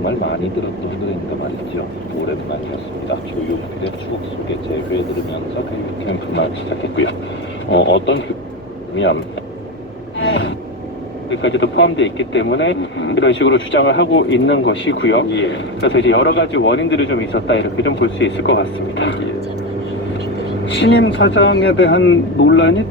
정말 많이 들었던 노래인데 말이죠. 오랜만이었습니다. 조용필의 추억 속에 재회에 들으면서 그 캠프만 시작했고요. 어떤 면 까지도 포함되어 있기 때문에 이런 식으로 주장을 하고 있는 것이고요. 예. 그래서 이제 여러 가지 원인들이 좀 있었다 이렇게 좀 볼 수 있을 것 같습니다. 신임 사장에 대한 논란이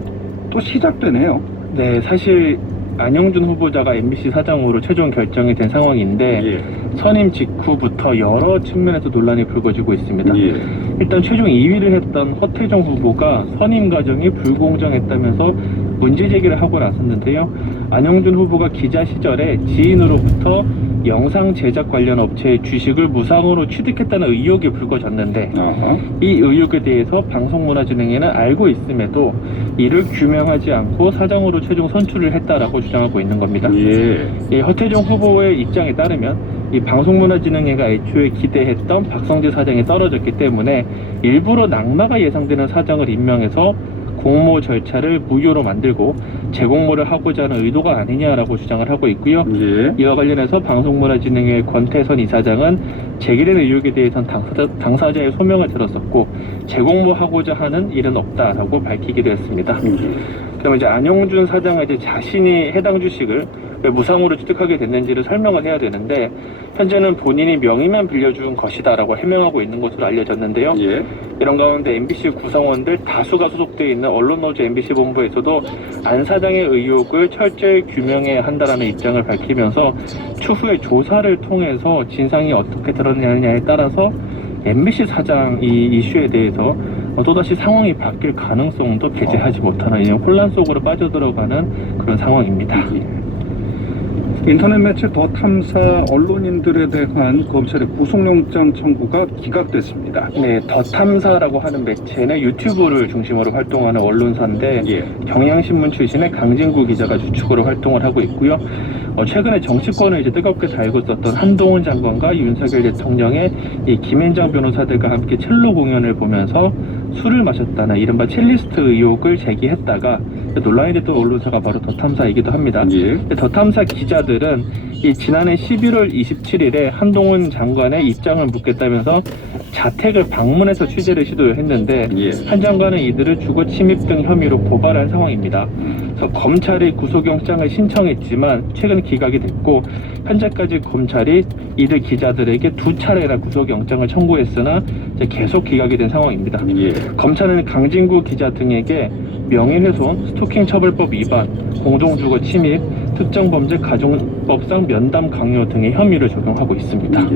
또 시작되네요. 네, 사실 안영준 후보자가 MBC 사장으로 최종 결정이 된 상황인데 예. 선임 직후부터 여러 측면에서 논란이 불거지고 있습니다. 예. 일단 최종 2위를 했던 허태정 후보가 선임 과정이 불공정했다면서 문제 제기를 하고 나섰는데요. 안영준 후보가 기자 시절에 지인으로부터 영상 제작 관련 업체의 주식을 무상으로 취득했다는 의혹이 불거졌는데 이 의혹에 대해서 방송문화진흥회는 알고 있음에도 이를 규명하지 않고 사장으로 최종 선출을 했다라고 주장하고 있는 겁니다. 이 허태정 후보의 입장에 따르면 이 방송문화진흥회가 애초에 기대했던 박성재 사장이 떨어졌기 때문에 일부러 낙마가 예상되는 사장을 임명해서 공모 절차를 무효로 만들고 재공모를 하고자 하는 의도가 아니냐라고 주장을 하고 있고요. 이와 관련해서 방송문화진흥회 권태선 이사장은 제기된 의혹에 대해서는 당사자의 소명을 들었었고 재공모하고자 하는 일은 없다라고 밝히기도 했습니다. 그러면 이제 안영준 사장은 이제 자신이 해당 주식을 왜 무상으로 취득하게 됐는지를 설명을 해야 되는데 현재는 본인이 명의만 빌려준 것이다라고 해명하고 있는 것으로 알려졌는데요. 이런 가운데 MBC 구성원들 다수가 소속되어 있는 언론노조 MBC 본부에서도 안 사장의 의혹을 철저히 규명해야 한다라는 입장을 밝히면서 추후에 조사를 통해서 진상이 어떻게 드러나느냐에 따라서 MBC 사장 이 이슈에 대해서 또다시 상황이 바뀔 가능성도 배제하지 못하는 이런 혼란 속으로 빠져들어가는 그런 상황입니다. 인터넷 매체 더 탐사 언론인들에 대한 검찰의 구속영장 청구가 기각됐습니다. 네, 더 탐사라고 하는 매체는 유튜브를 중심으로 활동하는 언론사인데 경향신문 출신의 강진구 기자가 주축으로 활동을 하고 있고요. 최근에 정치권을 이제 뜨겁게 달고 있었던 한동훈 장관과 윤석열 대통령의 이 김앤장 변호사들과 함께 첼로 공연을 보면서 술을 마셨다는 이른바 첼리스트 의혹을 제기했다가 논란이 됐던 언론사가 바로 더 탐사이기도 합니다. 더 탐사 기자들은 이 지난해 11월 27일에 한동훈 장관의 입장을 묻겠다면서 자택을 방문해서 취재를 시도했는데 한 장관은 이들을 주거 침입 등 혐의로 고발한 상황입니다. 그래서 검찰이 구속영장을 신청했지만 최근 기각이 됐고 현재까지 검찰이 이들 기자들에게 2차례나 구속영장을 청구했으나 이제 계속 기각이 된 상황입니다. 검찰은 강진구 기자 등에게 명예훼손, 스토킹 처벌법 위반, 공동주거 침입, 특정범죄 가중법상 면담 강요 등의 혐의를 적용하고 있습니다.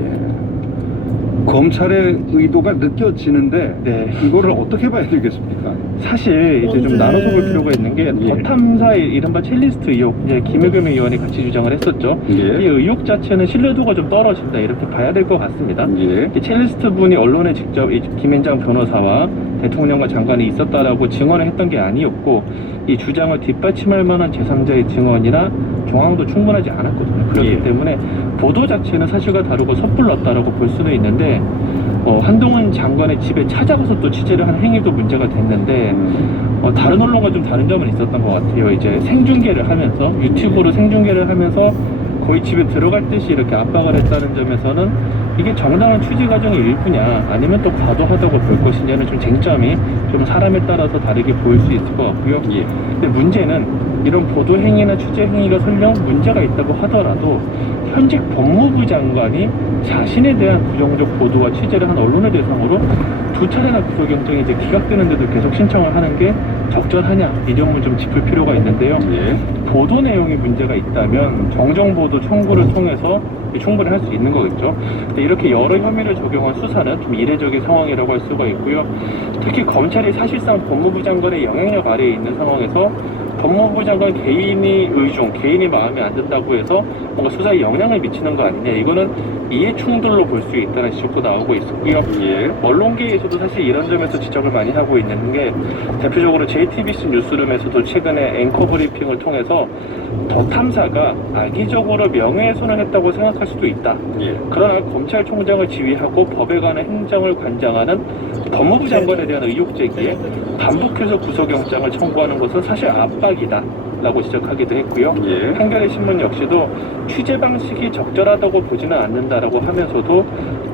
검찰의 의도가 느껴지는데 이거를 어떻게 봐야 되겠습니까? 사실 이제 좀 나눠서 볼 필요가 있는 게 더 탐사의 이른바 첼리스트 의혹, 이제 김의겸 의원이 같이 주장을 했었죠. 이 의혹 자체는 신뢰도가 좀 떨어진다 이렇게 봐야 될 것 같습니다. 이 첼리스트 분이 언론에 직접 이 김앤장 변호사와 대통령과 장관이 있었다라고 증언을 했던 게 아니었고 이 주장을 뒷받침할 만한 제3자의 증언이나 정황도 충분하지 않았거든요. 그렇기 때문에 보도 자체는 사실과 다르고 섣불렀다라고 볼 수는 있는데 한동훈 장관의 집에 찾아가서 또 취재를 한 행위도 문제가 됐는데 다른 언론과 좀 다른 점은 있었던 것 같아요. 이제 생중계를 하면서 유튜브로 생중계를 하면서 거의 집에 들어갈 듯이 이렇게 압박을 했다는 점에서는 이게 정당한 취재 과정의 일부냐 아니면 또 과도하다고 볼 것이냐는 좀 쟁점이 좀 사람에 따라서 다르게 보일 수 있을 것 같고요. 근데 문제는 이런 보도 행위나 취재 행위가 설령 문제가 있다고 하더라도 현직 법무부 장관이 자신에 대한 부정적 보도와 취재를 한 언론을 대상으로 2차례나 구속영장이 이제 기각되는데도 계속 신청을 하는 게 적절하냐 이 점을 좀 짚을 필요가 있는데요. 보도 내용이 문제가 있다면 정정보도 청구를 통해서 충분히 할 수 있는 거겠죠. 근데 이렇게 여러 혐의를 적용한 수사는 좀 이례적인 상황이라고 할 수가 있고요. 특히 검찰이 사실상 법무부 장관의 영향력 아래에 있는 상황에서 법무부 장관 개인이 의중, 개인이 마음에 안 든다고 해서 뭔가 수사에 영향을 미치는 거 아니냐. 이거는 이해 충돌로 볼 수 있다는 지적도 나오고 있었고요. 언론계에서도 사실 이런 점에서 지적을 많이 하고 있는 게 대표적으로 JTBC 뉴스룸에서도 최근에 앵커 브리핑을 통해서 더 탐사가 악의적으로 명예훼손을 했다고 생각할 수도 있다. 그러나 검찰총장을 지휘하고 법에 관한 행정을 관장하는 법무부 장관에 대한 의혹 제기에 반복해서 구속영장을 청구하는 것은 사실 압박이 시작이다 라고 지적하기도 했고요. 한겨레 신문 역시도 취재 방식이 적절하다고 보지는 않는다라고 하면서도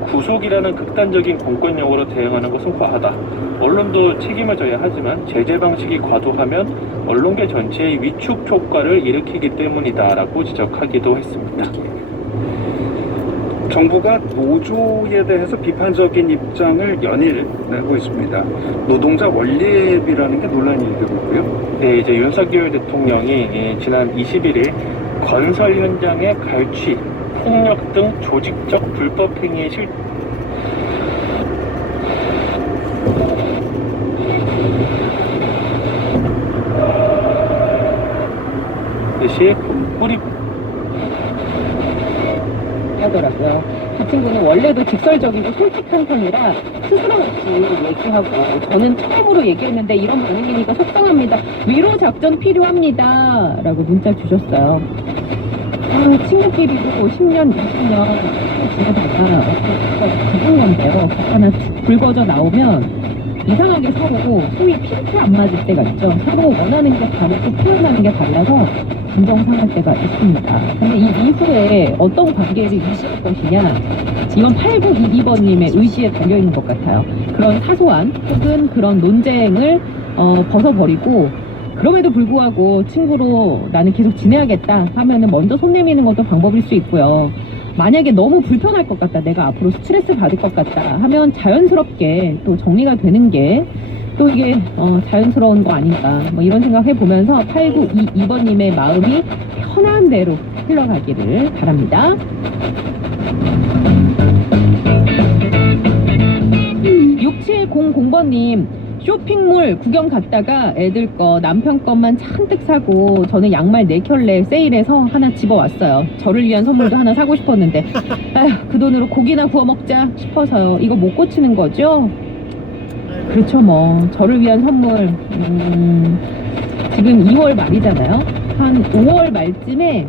구속이라는 극단적인 공권력으로 대응하는 것은 과하다. 언론도 책임을 져야 하지만 제재 방식이 과도하면 언론계 전체의 위축 효과를 일으키기 때문이다라고 지적하기도 했습니다. 정부가 노조에 대해서 비판적인 입장을 연일 내고 있습니다. 노동자 원리비라는 게 논란이 되고 있고요. 네, 이제 윤석열 대통령이 지난 21일 건설 현장의 갈취, 폭력 등 조직적 불법 행위에 시 뿌리 하더라고요. 그 친구는 원래도 직설적이고 솔직한 편이라 스스럼 없이 얘기하고, 저는 처음으로 얘기했는데 이런 반응이니까 속상합니다. 위로 작전 필요합니다. 라고 문자 주셨어요. 아, 친구끼리도 10년, 20년 지내다가 죽은 건데요. 하나 불거져 나오면 이상하게 서로 소위 핑크 안 맞을 때가 있죠. 서로 원하는 게 다르고 표현하는 게 달라서 감정 상할 때가 있습니다. 근데 이 이후에 어떤 관계를 유지할 것이냐, 이건 8922번님의 의지에 달려있는 것 같아요. 그런 사소한 혹은 그런 논쟁을 벗어버리고, 그럼에도 불구하고 친구로 나는 계속 지내야겠다 하면은 먼저 손 내미는 것도 방법일 수 있고요. 만약에 너무 불편할 것 같다, 내가 앞으로 스트레스 받을 것 같다 하면 자연스럽게 또 정리가 되는 게 또 이게 자연스러운 거 아닌가, 뭐 이런 생각 해보면서 8922번님의 마음이 편한 대로 흘러가기를 바랍니다. 6700번님, 쇼핑몰 구경 갔다가 애들 거 남편 것만 잔뜩 사고 저는 양말 4켤레 세일해서 하나 집어왔어요. 저를 위한 선물도 하나 사고 싶었는데 아휴, 그 돈으로 고기나 구워 먹자 싶어서요. 이거 못 고치는 거죠? 그렇죠. 뭐 저를 위한 선물, 지금 2월 말이잖아요. 한 5월 말쯤에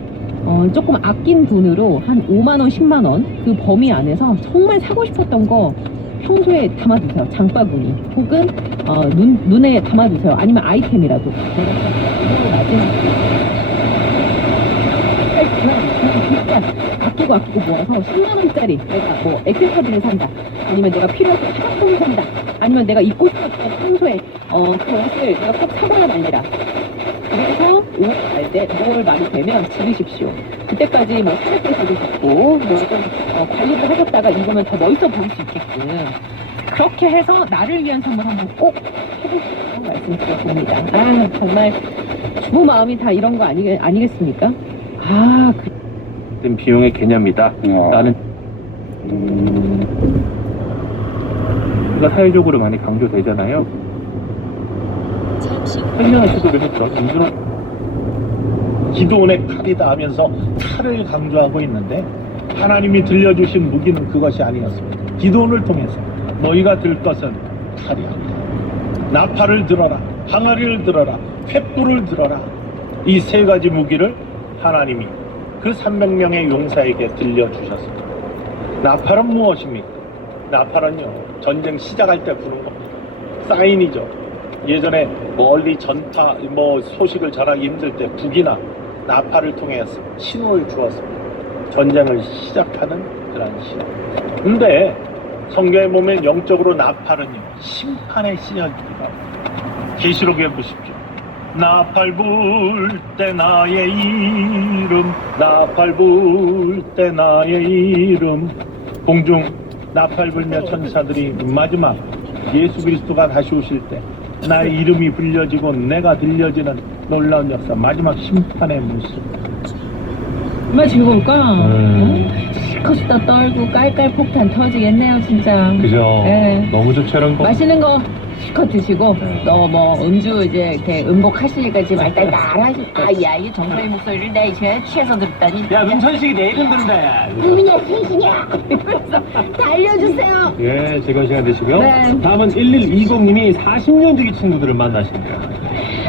조금 아낀 돈으로 한 5만원 10만원 그 범위 안에서 정말 사고 싶었던 거 평소에 담아두세요. 장바구니 혹은 눈에 담아두세요. 아니면 아이템이라도. 아끼고 모아서 10만원짜리 내가 뭐 엑셀카드를 산다, 아니면 내가 필요해서 화장품을 산다, 아니면 내가 입고 싶었던 평소에 그 옷을 내가 꼭 사고야 말리라. 그래서 5월 말이 되면 지르십시오. 그때까지 뭐 스트레스도 받고 뭐 관리를 하셨다가 입으면 더 멋있어 보일 수 있게끔 그렇게 해서 나를 위한 선물 한번 꼭 해보시라고 말씀드려봅니다. 아, 정말 주부 마음이 다 이런 거 아니겠습니까? 아, 비용의 개념이다. 나는 이거 사회적으로 많이 강조되잖아요. 설명을 시도를 했죠. 기도원의 칼이다 하면서 칼을 강조하고 있는데, 하나님이 들려주신 무기는 그것이 아니었습니다. 기도원을 통해서 너희가 들 것은 칼이 아니다. 나팔을 들어라, 항아리를 들어라, 횃불을 들어라. 이 3가지 무기를 하나님이 그 300명의 용사에게 들려주셨습니다. 나팔은 무엇입니까? 나팔은요, 전쟁 시작할 때 부는 겁니다. 사인이죠. 예전에 멀리 전파 소식을 전하기 힘들 때 북이나 나팔을 통해서 신호를 주었습니다. 전쟁을 시작하는 그런 신호. 근데 성경에 보면 영적으로 나팔은요, 심판의 시작입니다. 계시록에 보십시오. 나팔 불 때 나의 이름, 나팔 불 때 나의 이름. 공중 나팔 불며 천사들이 마지막 예수 그리스도가 다시 오실 때 나의 이름이 불려지고 내가 들려지는 놀라운 역사, 마지막 심판의 모습. 정말 즐거울까? 실컷 수다 떨고 깔깔 폭탄 터지겠네요, 진짜. 그죠. 네. 너무 좋죠, 이런 거. 맛있는 거 실컷 드시고, 또 뭐 음주 이제 이렇게 음복하시기까지 말달달 하시고. 아야, 이 정서의 목소리를 내가 이제 취해서 듣다니. 야, 문천식이 내 이름 들은다, 야. 이민이야, 신신이야. 이러면서 다 알려주세요. 예, 즐거운 시간 되시고요. 네. 다음은 1120님이 40년 지기 친구들을 만나십니다.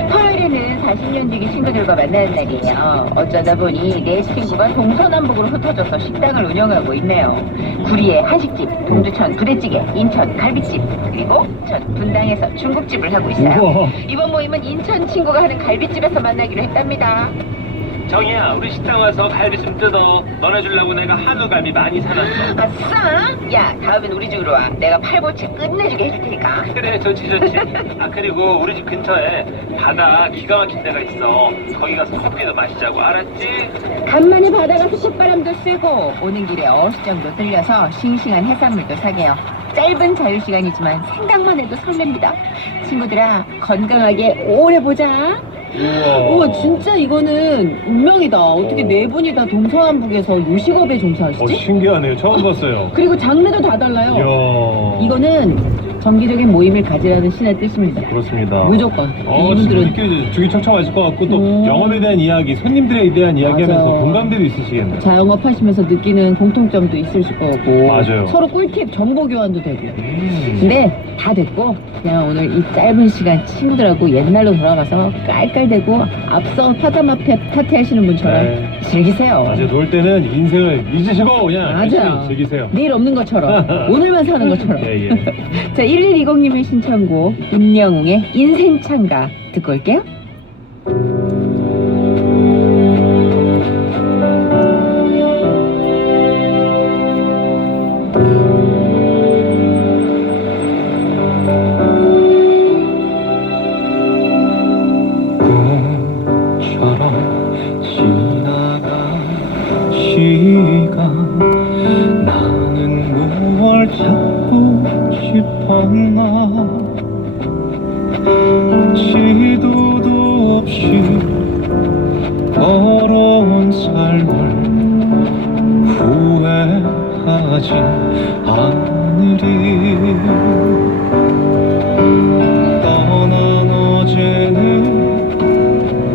화요일에는 40년 지기 친구들과 만나는 날이에요. 어쩌다 보니 내 친구가 동서남북으로 흩어져서 식당을 운영하고 있네요. 구리에 한식집, 동두천 부대찌개, 인천 갈비집, 그리고 전 분당에서 중국집을 하고 있어요. 우와. 이번 모임은 인천 친구가 하는 갈비집에서 만나기로 했답니다. 정희야, 우리 식당 와서 갈비 좀 뜯어. 너네 주려고 내가 한우갈비 많이 사놨어. 아싸! 야, 다음엔 우리 집으로 와. 내가 팔보채 끝내주게 해줄 테니까. 그래, 좋지. 아, 그리고 우리 집 근처에 바다 기가 막힌 데가 있어. 거기 가서 커피도 마시자고, 알았지? 간만에 바다 가서 콧바람도 쐬고 오는 길에 어시장도 들려서 싱싱한 해산물도 사게요. 짧은 자유시간이지만 생각만 해도 설렙니다. 친구들아, 건강하게 오래 보자. 우와, 진짜 이거는 운명이다. 어떻게 네 분이 다 동서남북에서 요식업에 종사하시지? 신기하네요. 처음 봤어요. 그리고 장르도 다 달라요. 이야. 이거는 정기적인 모임을 가지라는 신의 뜻입니다. 그렇습니다. 무조건. 지금 이분들은 이렇게 주기 척척하실 것 같고 또 오. 영업에 대한 이야기, 손님들에 대한 이야기하면서 맞아. 공감대도 있으시겠네요. 자영업하시면서 느끼는 공통점도 있으실 거고 맞아요. 서로 꿀팁 정보 교환도 되고. 음. 근데 다 됐고 그냥 오늘 이 짧은 시간 친구들하고 옛날로 돌아가서 깔깔대고 앞서 파담 앞에 파티하시는 분처럼 네. 즐기세요. 맞아요. 놀 때는 인생을 잊으시고 그냥 맞아. 열심히 즐기세요. 내일 없는 것처럼 오늘만 사는 것처럼. 예. 자, 1120님의 신청곡 임영웅의 인생창가 듣고 올게요. 꿈처럼 지나간 시간 나는 무얼 찾고 싶었나 시도도 없이 걸어온 삶을 후회하진 않으리 떠난 어제는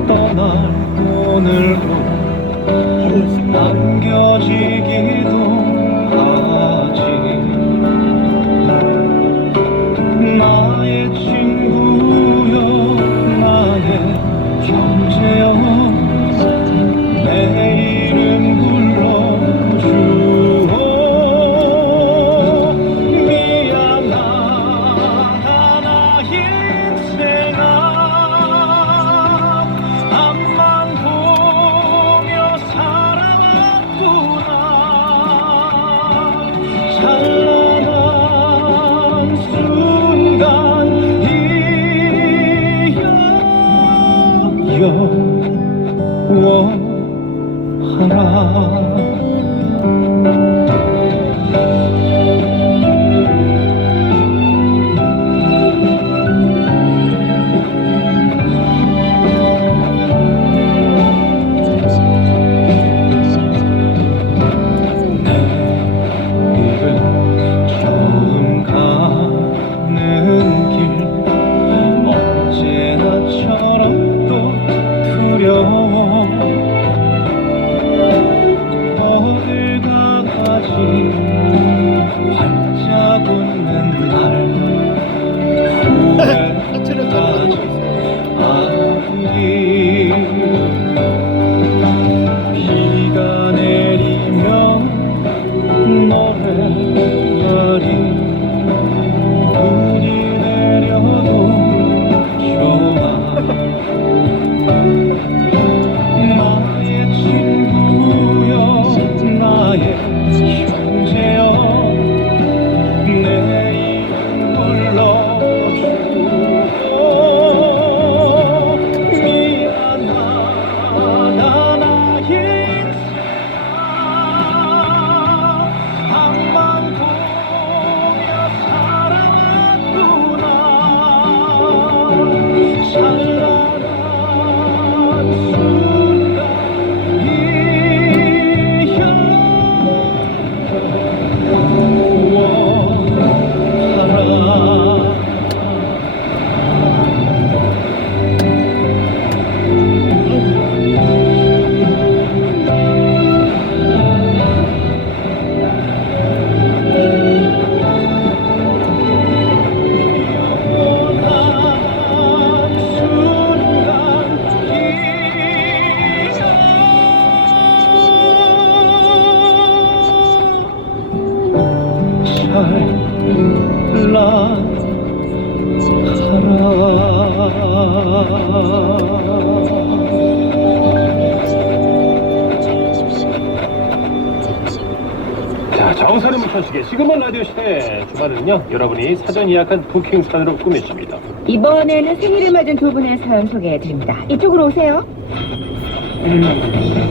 떠날 오늘로 남겨지기도 하지 나의 친구여 나의 형제여 내 이름 불러주오 미안하다 나 인생아 앞만 보며 살아왔구나 찬란한 순간 처음 가는 길 언제나처럼 또 두려워 어딜 가지 활짝 웃는 날 후회하지 않으리 비가 내리면 노래하리 눈이 내려도 좋아 서식의 시그먼 라디오 시대 주말에는요 여러분이 사전 예약한 부킹 사연으로 꾸며집니다. 이번에는 생일을 맞은 두 분의 사연 소개해드립니다. 이쪽으로 오세요.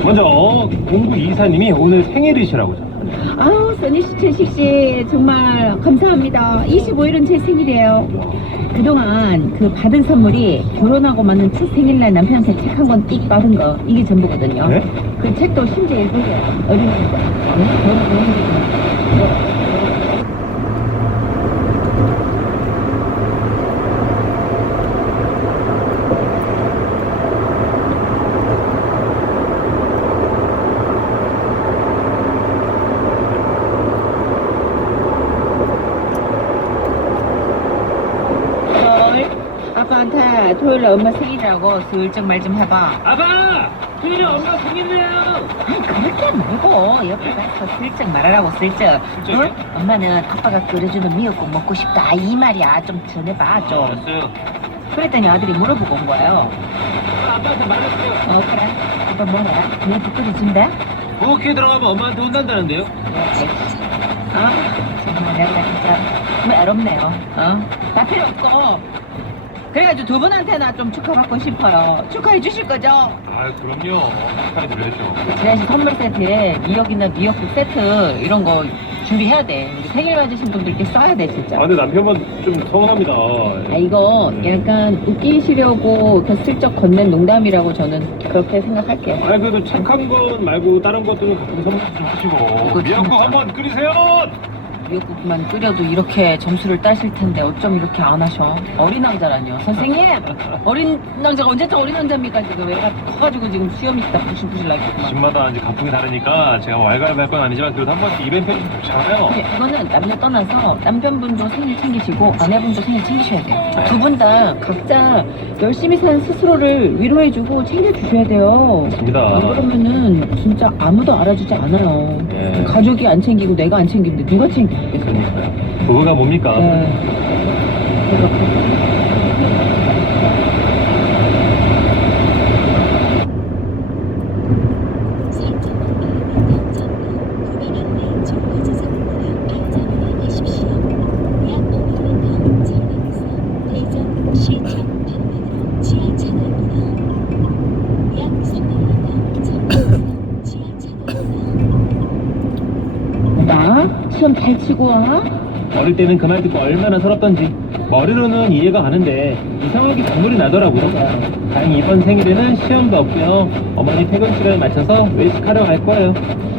먼저 0924님이 오늘 생일이시라고 전합니다. 아우, 써니씨, 천식씨, 정말 감사합니다. 25일은 제 생일이에요. 그동안 그 받은 선물이 결혼하고 맞는 첫 생일날 남편한테 책 한 권 띡 받은 거, 이게 전부거든요. 네? 그 책도 심지어 읽으세요. 어린이집에. 아빠한테 토요일에 엄마 생일이라고 슬쩍 말 좀 해봐. 아빠! 토요일에 엄마 생일이에요! 아니, 그렇게 말고 옆에 가서 슬쩍 말하라고 슬쩍. 응? 엄마는 아빠가 끓여주는 미역국 먹고 싶다 이 말이야. 좀 전해봐 좀. 알았어요. 그랬더니 아들이 물어보고 온 거예요. 아빠한테 말했어요. 그래? 아빠 뭐래? 미역국 끓여준대? 부엌에 들어가면 엄마한테 혼난다는데요? 정말 내가 진짜 외롭네요. 다 필요 없고. 그래가지고 두 분한테나 좀 축하받고 싶어요. 축하해 주실 거죠? 아, 그럼요. 축하해드려야죠. 지난시 선물 세트에 미역이나 미역국 세트 이런 거 준비해야 돼. 우리 생일 맞으신 분들께 써야 돼 진짜. 근데 남편분 좀 서운합니다. 이거 약간 웃기시려고 이렇게 슬쩍 건넨 농담이라고 저는 그렇게 생각할게요. 아니 그래도 착한 건 말고 다른 것들은 가끔 선물 좀 하시고 그거 미역국 진짜. 한번 끓이세요. 미역국만 끓여도 이렇게 점수를 따실 텐데 어쩜 이렇게 안 하셔? 어린 왕자라뇨. 선생님! 어린 왕자가 언제적 어린 왕자입니까 지금? 얘가 커가지고 지금 수염이 다 부실부실 나겠구만. 집마다 이제 가풍이 다르니까 제가 왈가왈부할 건 아니지만 그래도 한 번씩 이벤트는 좀 좋잖아요. 근데 이거는 남녀 떠나서 남편분도 생일 챙기시고 아내분도 생일 챙기셔야 돼요. 두 분 다 각자 열심히 사는 스스로를 위로해주고 챙겨주셔야 돼요. 맞습니다. 안 그러면은 진짜 아무도 알아주지 않아요. 예. 가족이 안 챙기고 내가 안 챙기는데 누가 챙기겠어요? 그러니까요. 부부가 뭡니까? 네. 나 시험 잘 치고 와. 어릴 때는 그 말 듣고 얼마나 서럽던지 머리로는 이해가 가는데 이상하게 눈물이 나더라고요. 다행히 이번 생일에는 시험도 없고요. 어머니 퇴근 시간에 맞춰서 외식하러 갈 거예요.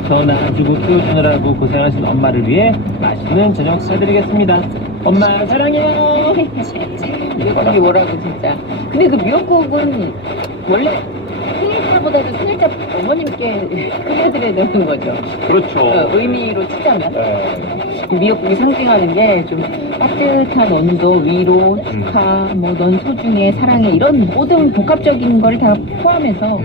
저 낳아주고 키워주느라고 고생하신 엄마를 위해 맛있는 저녁 사드리겠습니다. 엄마 사랑해요. 미역국이 뭐라고 진짜. 근데 그 미역국은 원래 생일자보다도 생일자 어머님께 끓여드려야 되는 거죠. 그렇죠. 의미로 치자면. 네. 그 미역국이 상징하는 게 좀 따뜻한 온도, 위로, 축하, 뭐 넌 소중해, 사랑해 이런 모든 복합적인 거를 다 포함해서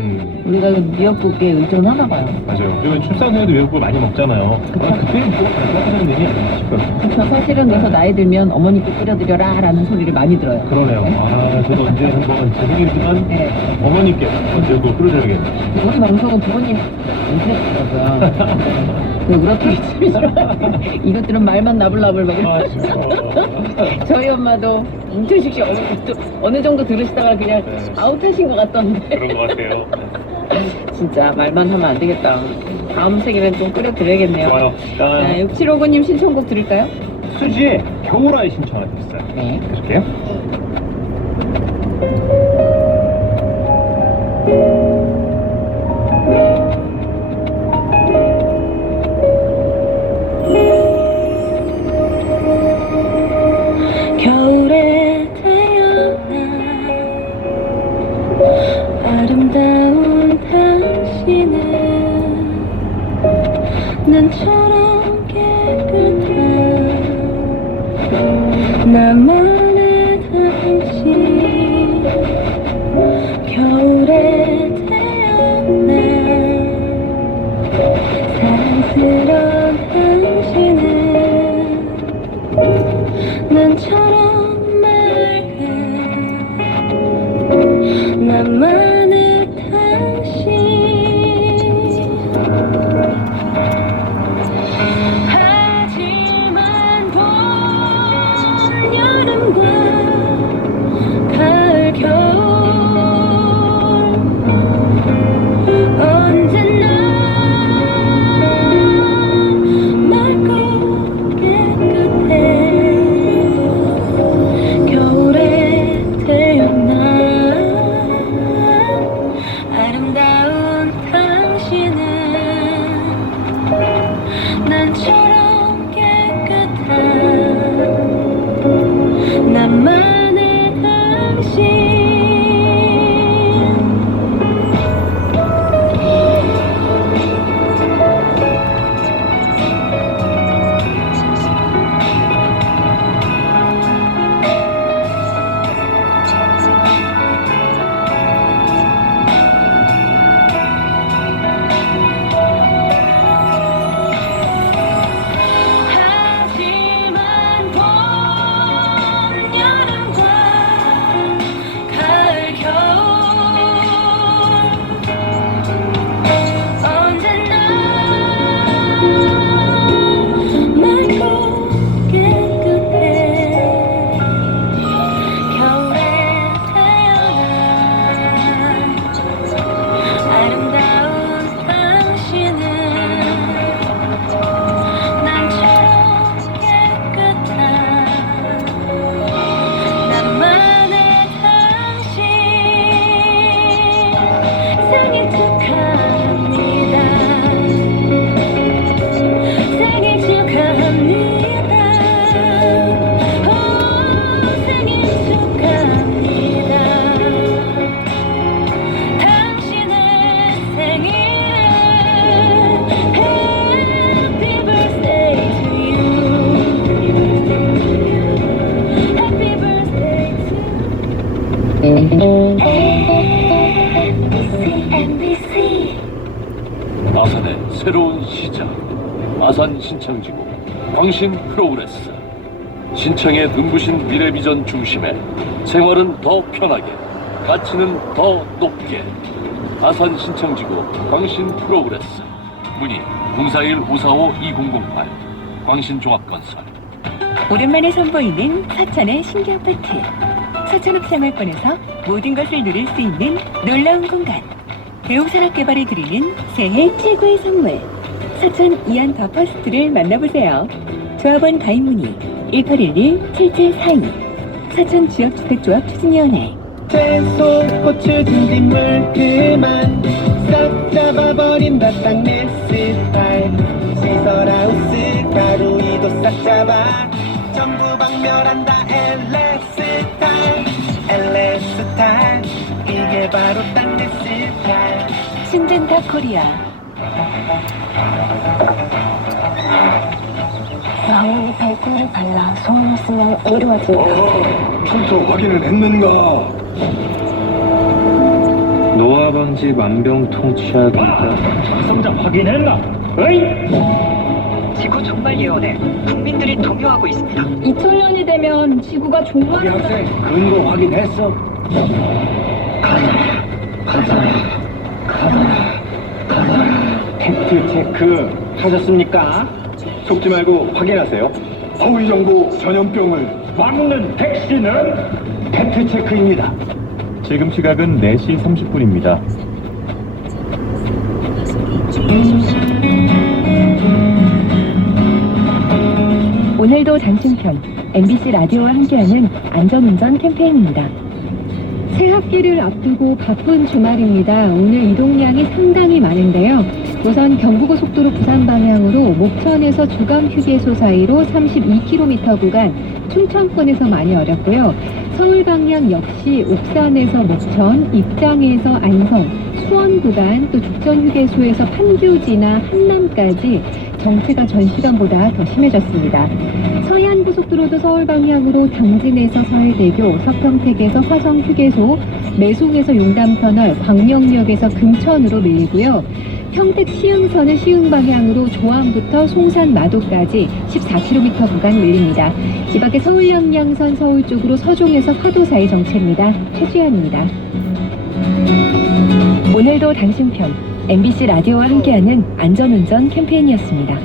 우리가 미역국에 의존하나 봐요. 맞아요. 그리고 출산 후에도 외국을 많이 먹잖아요. 그때는 뭐가 사드리는 의미 아닐까 싶어요. 그래서 사실은 그래서 나이 들면 어머니께 끓여드려라 라는 소리를 많이 들어요. 그러네요. 아, 저도 언제 한번 제 생일이지만 네. 어머니께 언제 그걸 끌어드려야겠네요. 우리 방송은 부모님 안 그랬더라고요. 그렇게 이것들은 말만 나불나불 막 아, 이러고. 진짜. 저희 엄마도 임철식 씨 어느 정도 들으시다가 그냥 아웃하신 것 같던데. 그런 것 같아요. 진짜 말만 하면 안 되겠다. 다음 생일은 좀 끓여드려야겠네요. 좋아요. 네, 6759님 신청곡 들을까요? 수지의 겨울아이 신청하셨어요. 네. 드릴게요. 겨울에 태어나 아름다운 당신은 난처럼 깨끗한 나만의 당신 겨울에 태어나 사랑스러운 당신은 난처럼 맑은 나만의 당신 하지만 새로운 시작. 아산 신창지구 광신 프로그레스. 신창의 눈부신 미래 비전 중심에 생활은 더 편하게, 가치는 더 높게. 아산 신창지구 광신 프로그레스. 문의 041-545-2008. 광신종합건설. 오랜만에 선보이는 서천의 신규 아파트. 서천읍 생활권에서 모든 것을 누릴 수 있는 놀라운 공간. 대우산업개발이 드리는 새해 최고의 선물. 서천 이안 더 퍼스트를 만나보세요. 조합원 가입 문의 1811-7742. 서천 지역주택조합 추진위원회. 채소, 고추, 진딧물 그만 싹 잡아버린다 딱 내 스타일. 시설하우스 가루이도 싹 잡아 전부 박멸한다. LS 스타일 이게 바로 딱 내 스타일. 신젠타 코리아. 영원히 발굴을 발라 손을 쓰면 이루어진다. 출처 확인을 했는가? 노화 방지 만병통치약이다. 작성자 확인했나? 어이? 지구 종말 예언에 국민들이 동요하고 있습니다. 2000년이 되면 지구가 우리 종말을 학생 근거 확인했어? 팩트 체크 하셨습니까? 속지 말고 확인하세요. 허위 정보 전염병을 막는 백신은 팩트 체크입니다. 지금 시각은 4시 30분입니다. 오늘도 장충편 MBC 라디오와 함께하는 안전운전 캠페인입니다. 새 학기를 앞두고 바쁜 주말입니다. 오늘 이동량이 상당히 많은데요. 우선 경부고속도로 부산 방향으로 목천에서 주감휴게소 사이로 32km 구간, 충청권에서 많이 어렵고요. 서울 방향 역시 옥산에서 목천, 입장에서 안성, 수원 구간, 또 죽전휴게소에서 판교지나 한남까지 정체가 전 시간보다 더 심해졌습니다. 서해안고속도로도 서울 방향으로 당진에서 서해대교, 서평택에서 화성휴게소, 매송에서 용담터널, 광명역에서 금천으로 밀리고요. 평택 시흥선은 시흥 방향으로 조암부터 송산 마도까지 14km 구간 밀립니다. 이 밖에 서울 양양선 서울 쪽으로 서종에서 화도 사이 정체입니다. 최주현입니다. 오늘도 당신 편 MBC 라디오와 함께하는 안전운전 캠페인이었습니다.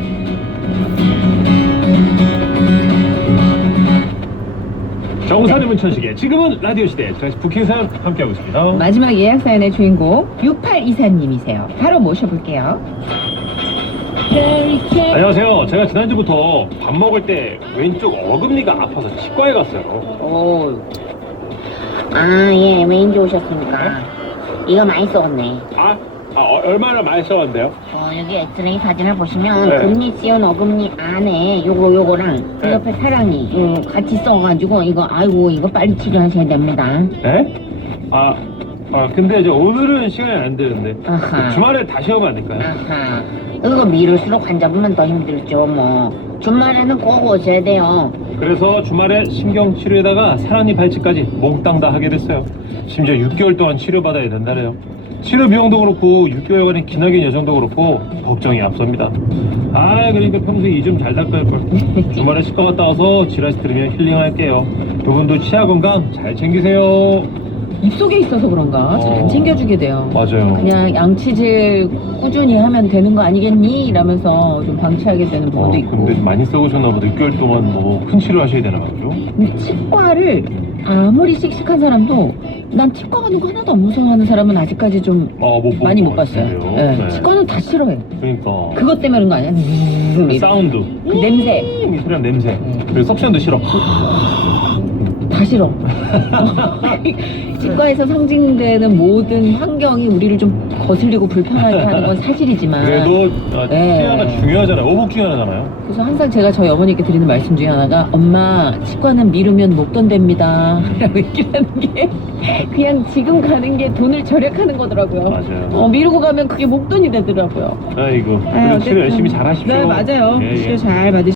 정산의 문천식의 지금은 라디오 시대. 다시 부킹 사연 함께하고 있습니다. 마지막 예약 사연의 주인공 6824님이세요. 바로 모셔볼게요. 안녕하세요. 제가 지난주부터 밥 먹을 때 왼쪽 어금니가 아파서 치과에 갔어요. 예, 왠지 오셨습니까? 이거 많이 썩었네. 얼마나 많이 써왔는데요? 여기 엑스레이 사진을 보시면 네. 금리 씌운 어금니 안에 요거랑 그 네. 옆에 사랑니 요 같이 썩어가지고 이거 빨리 치료하셔야 됩니다. 네? 근데 이제 오늘은 시간이 안 되는데 아하. 주말에 다시 오면 안 될까요? 아하. 이거 미룰수록 환자분은 더 힘들죠 뭐. 주말에는 꼭 오셔야 돼요. 그래서 주말에 신경치료에다가 사랑니 발치까지 몽땅 다 하게 됐어요. 심지어 6개월 동안 치료받아야 된다네요. 치료 비용도 그렇고 6개월간의 기나긴 여정도 그렇고 걱정이 앞섭니다. 그러니까 평소에 이 좀 잘 닦을걸. 주말에 치과 갔다 와서 지라시 들으면 힐링할게요. 두 분도 치아 건강 잘 챙기세요. 입속에 있어서 그런가 잘 안 챙겨주게 돼요. 맞아요. 그냥 양치질 꾸준히 하면 되는 거 아니겠니? 이러면서 좀 방치하게 되는 부분도 있고. 근데 많이 썩으셨나 보다. 6개월 동안 뭐 큰 치료하셔야 되나 봐요. 근데 치과를 아무리 씩씩한 사람도 난 치과 가는 거 하나도 안 무서워하는 사람은 아직까지 좀 많이 못 봤어요. 네. 치과는 다 싫어해. 그러니까 그것 때문에 그런 거 아니야? 그 사운드, 그 냄새 이 소리랑 냄새, 그리고 석션도 싫어. 다 싫어. 치과에서 상징되는 모든 환경이 우리를 좀 거슬리고 불편하게 하는 건 사실이지만 그래도 네. 치아가 중요하잖아요. 오복 중에 하나잖아요. 그래서 항상 제가 저희 어머니께 드리는 말씀 중에 하나가 엄마 치과는 미루면 못 돈댄답니다 라고 얘기를 하는 게 그냥 지금 가는 게 돈을 절약하는 거더라고요. 맞아요. 미루고 가면 그게 목돈이 되더라고요. 아이고. 아유, 치료 열심히 잘 하십시오. 네, 맞아요. 예, 예. 치료 잘 받으시고